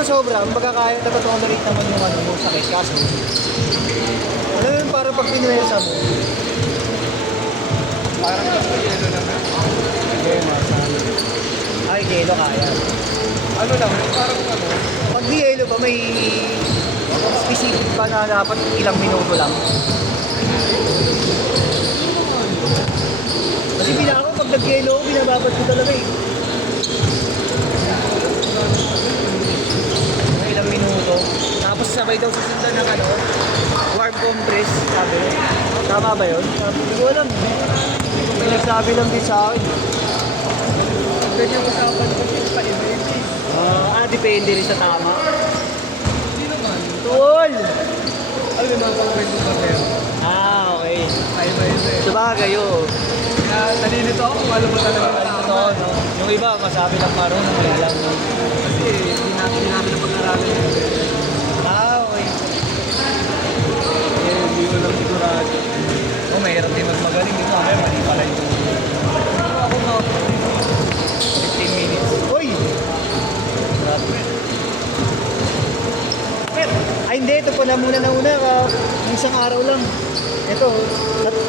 naman sobra, ang magkakaya na tolerate naman yung ano mo sakit kaso. Alam mo yun, parang pag pinuwesa mo. Parang gusto yelo lang na. Hindi, masama. Ay, yelo kaya. Ano lang, parang ano. Pag di yelo ba, may specific pa na dapat ilang minuto lang. Kasi pinako, pag nag-yelo, binababad ko talaga eh. Mga ilang minuto. Tapos sabay daw susundan ng ano, warm compress, sabi. Tama ba yun? Sabi ko alam. May nagsabi lang din sa akin. Ganyan usapan kasi pa-iba yun eh. Depende rin sa tama. Hindi naman. Tol! Ano na pang kwento sa pero? Okay. Iba yun eh. Sabagay yun. Nalilito ako kung alam mo talaga Ay, ang totoo, no? Yung iba, masabi lang marunong may lang. No? Kasi hindi natin na pag-aralan yun. Okay. Eh, hindi ko lang sigurado. Mahirap din magmagaling. Dito kami, mali pala yung Ako na 15 minutes. Uy! Grabe. Ay, hindi. Ito pala muna na una. Yung isang araw lang. Ito,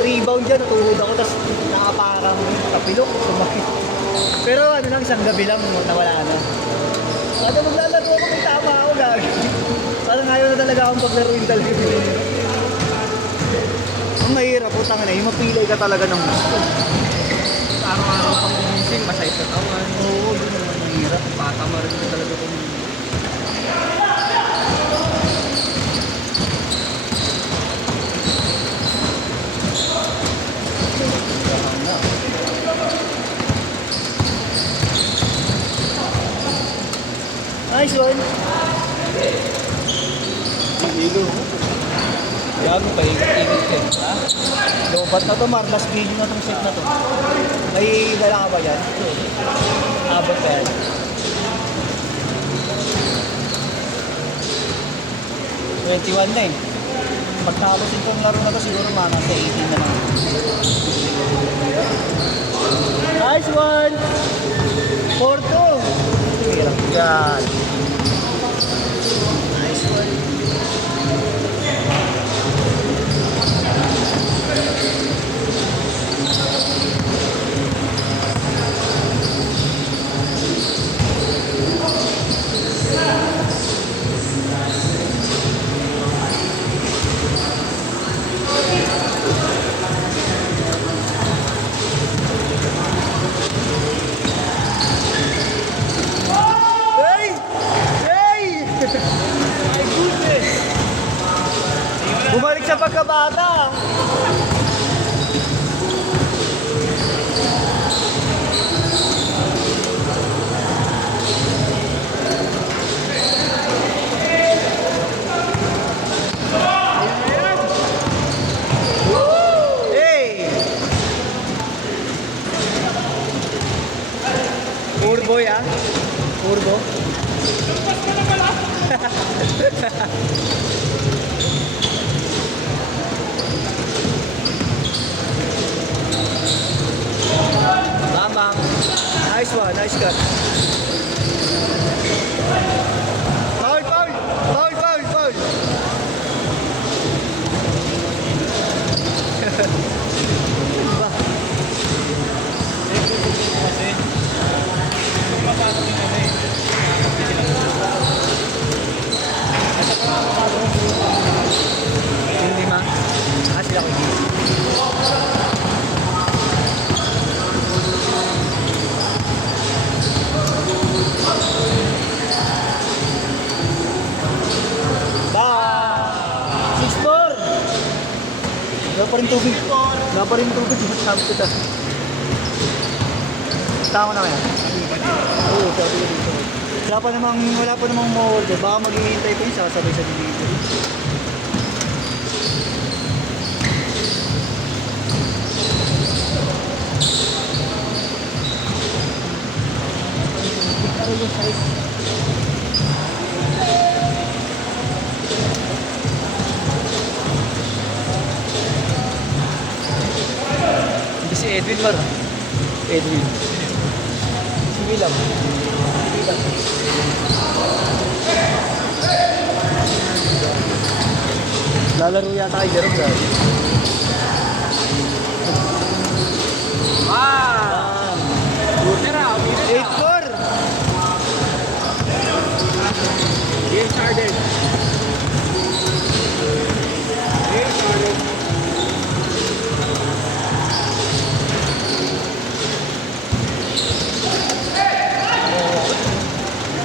rebound dyan. Natuhod ako. Tapos nakaparang kapilok. Sumakit. Pero ano lang, isang gabi lang. Nawala na. Ano, maglalaro ako. May tama ako. Gagi. Parang ayaw na talaga akong paglaruin talaga. Ang mahirap, putang na, yung mapilay ka talaga ng gusto. araw-araw pang gumising, masayip sa tawan. Oo, yun naman mahirap. Patama rin ko talaga kung Nice one. hilo. Yan, paingat-ingat yan. Ha? Lobat na to, Mar. Last video na tong set na to. May dala ka ba yan? Abot pa yan. 21 na eh. Pagtapos itong laro na to, siguro mga nasa 18 na lang. Nice one! 4-2! Hirap yan. Nice one. Hey! Hey! My goodness! Bumalik sa pagkabata! Hey! Turbo ya? Turbo? Tamang. Nice one, nice cut. Foul, foul! Foul, foul, foul! Ba? Yung lima? Sila ko. Ba! 6-4! Wala pa rin tubig. Wala pa rin tubig. Sabi ko ta. Tama na kaya? Oo, sabi ko dito. Wala pa namang mo-order. Baka maghihintay pa yung sasabay sa delivery. Hindi si Edwin ba? Edwin. Sige lang. Sige lang. Lalaro yata kay Jerome guys. Tara, okay na. 8-4. James Harden. James Harden.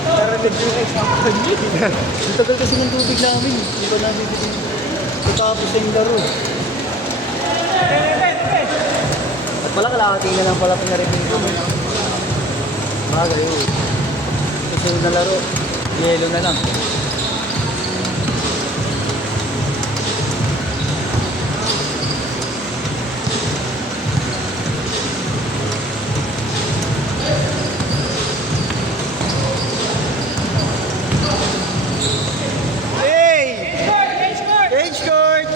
Pero medyo example yun. Ang tagal kasi ng tubig namin. Hindi pa namin tapos na yung laro. At pala kalahati na lang pala pinarinig namin. Bagay yun. Susunod na laro. Yelo na lang. Hey! Change court!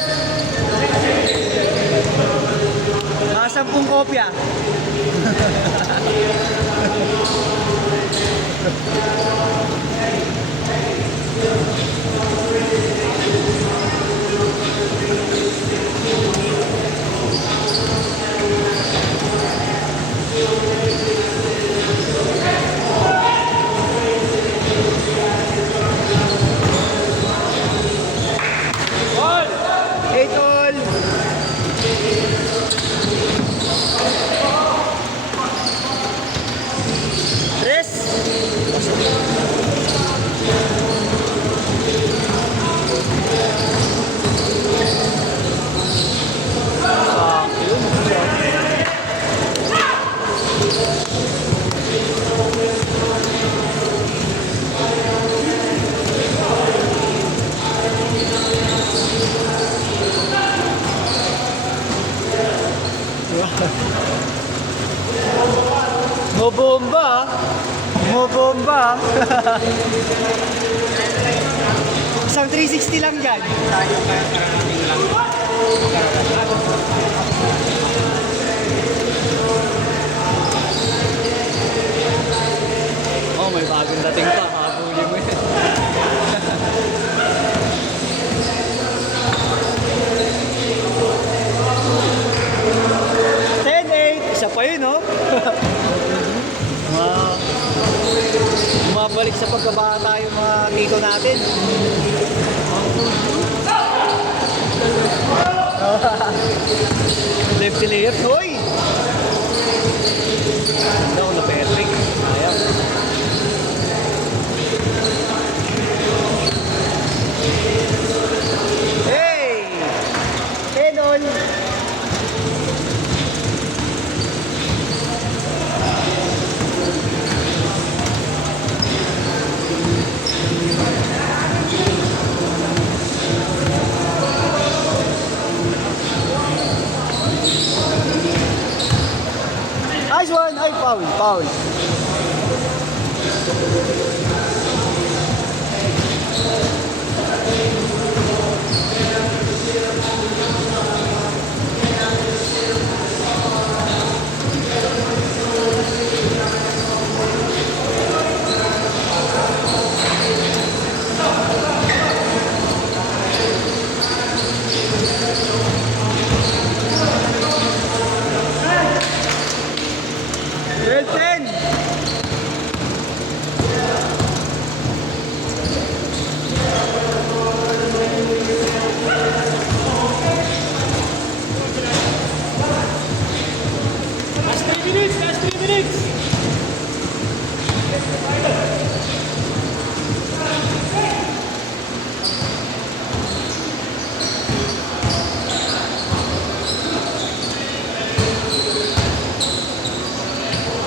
Mga 10 kopya. Eight all. Tres. Mobomba. Mobomba. Isang 360 lang yan. Oh, may bagong dating pa. Habulin mo yan. Isa pa yun, no? Bumabalik sa pagkabata yung mga tito natin. Lefty layer. Hoy! Hindi ako na-Patrick. Ayaw. Hey! Enon! Nice one! Ay, foul, foul. Well, 10. Last 3 minutes, last 3 minutes.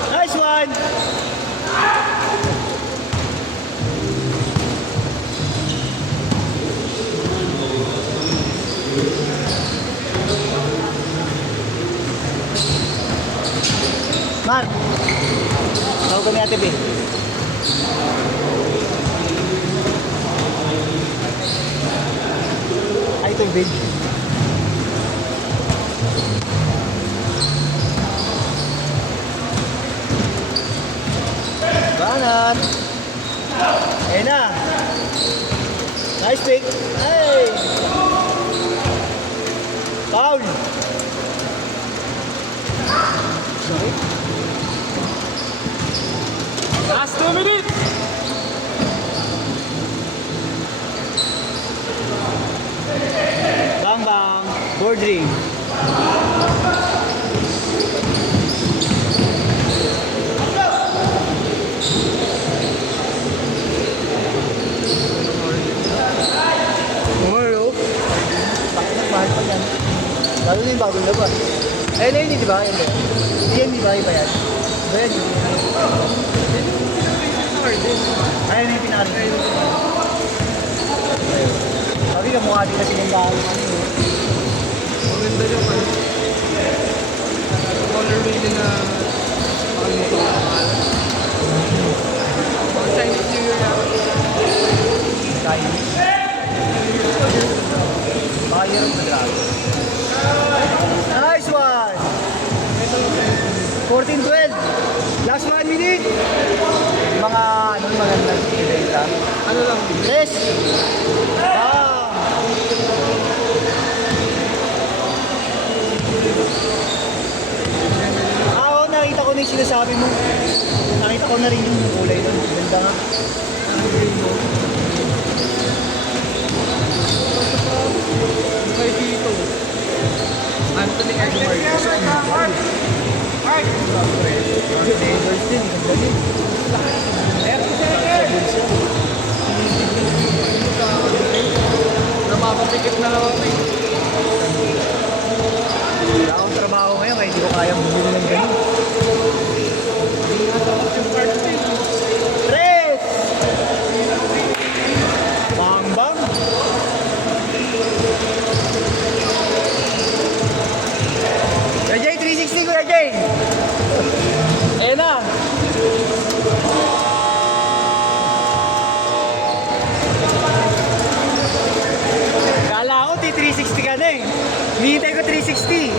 Nice one! Mark, tawag kami Ate B. Ay, ito yung bid. Banan. Ayun na. Nice pick. Hey! Last 2 minutes! Bang bang. Board ring. Oh, mahal pa yan. Lalo na yung bagong labas. Ayun na yun, di ba? Ayun na yun. Yan, di ba? Iba yan. Iba yan. Ayun na yung pinakarin. Sabi ka, mukha din kasi yung bagong ano. Maganda yung ano. Colorway din na makalimutan ko ang Mga Chinese New Year na. Chinese. Buyer of the dragon. Nice one! 14-12. Last 1 minute. Mga ano maganda ibenta. Ano lang, Yes! Ah! Oo, nakita ko na yung sinasabi mo. Nakita ko na rin yung kulay doon. Ganda nga. kay Tito. Anthony Edwards. Neighbors din, ganda din. Napapapikit na lang ako eh. Wala akong trabaho ngayon kaya hindi ko kaya bumili ng ganun. Yung card ko eh. Tres! Bang bang! Kuya Jay, 360 Kuya Jay! Ayan na! Kala ko, 360 ka na eh. Hinihintay ko 360.